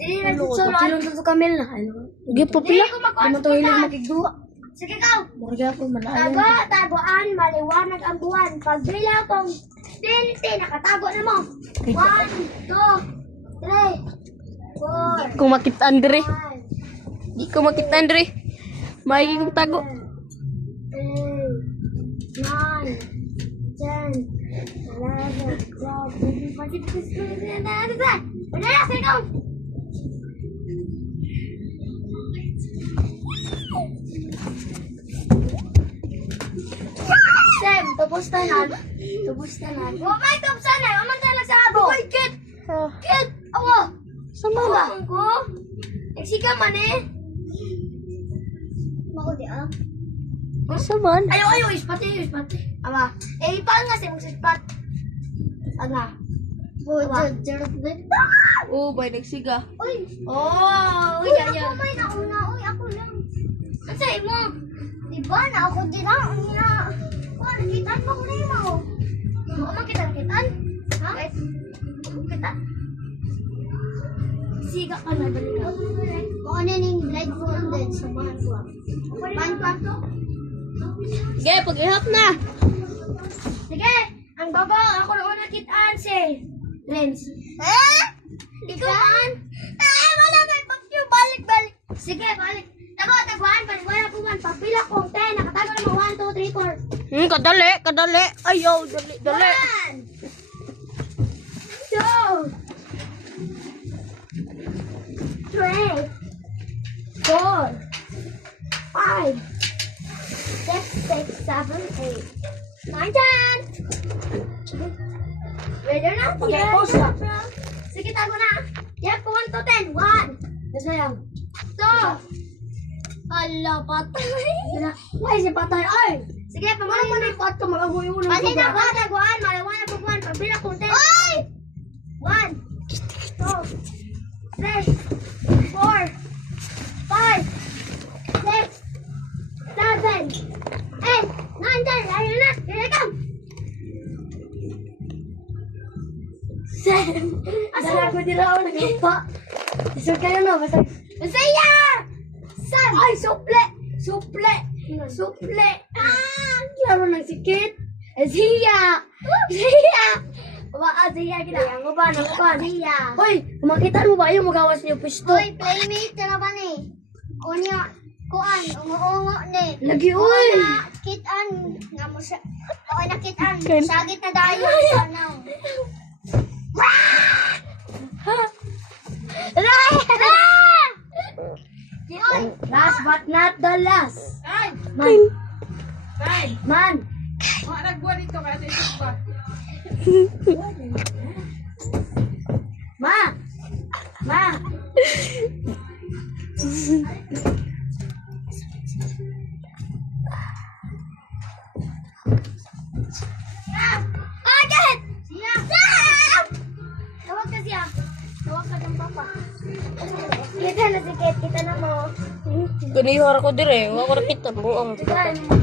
Dili na sa solo. Pilon sa kamil na. Sige, papila. Ano to hilig makigduwa? Sige ka. Murga ako malayan. Tagoan, maliwanag ang buwan. Pag bila kong tinti, nakatago na mo. 1, 2, 3, 4, Kung makita Andre. 5, Di ko makita Andre. Magiging tago. 8, 9, 10, 11, 12, 13, 14, 15, 16, 17, 18, 19, 20. Wala na, sige ka. Sam, tapos tanan. Tapos tanan. Oh, may tapos tanan. Aman tayo sa abo. Uy, kid. Kid. Awa. Sama na. Awa ko. Nagsika man eh. Mako di ah. Saman. Ayo, ispat. Ama. Eh, paano nga siya mag-ispat? Ana. Oh, bay nagsiga. Uy. Oh, uy, yan. Uy, nauna. Uy, ako lang. Ansay mo? Diba na ako din na. Nakitaan mo ko na yun ako. Oo, makitaan? Ha? Kita? Siga ka na, dali ka. Kung ano yung blindfolded sa mga swap. Paano pa to? Sige, pag-ihap na. Sige, ang baba, ako na una kitaan si Lens. Eh? Ikaw man? Wala may papyo, balik. Sige, balik. Taguan, paliwala po man. Pagpila kong 10, nakatago naman 1, 2, 3, 4. Kadali. Ayaw, dali. 1, 2, 3, 4, 5, 6, 7, 8, 9, 10. Ready na? Okay, pause na. Sige, tago na. Yep, 1 to 10. 1. Basta lang. 2. Ala, patay. Why si patay? Ay! Sige, pamalo mo na yung pato. Malagoy mo na. Pati na ba? Taguan. Malawan na pupuan. Pagbilang kong 10. Ay! 1, 2, 3, 4, 5, 6, 7, 8, 9, 10. Ayun na. Here I come. Asal aku tidak orang lupa. Suka yang no, basta. Saya. Sam. Ay, suple. Laro ng sikit. Siya. Siya kita. Ang uban. Siya. Hoy, makita mo ba yung magawas niyo pisto? Hoy, playmate na ba ni? Unya, kuan, ungo ni. Lagi, uy. Kitan, nga mo siya. Okay, nakitan. Sagit na dayo. Sanaw. Last but not the last. Ay! Man. Ay! Man. Mga nagbuwan dito kasi ito ba? Ma. Agad! Siya. Tawag ka siya. Tawag ka ng papa. Kita na si Kate. Kita na mo. Ganihar ko dire. Wala ko nakita. Buong. Kita na mo.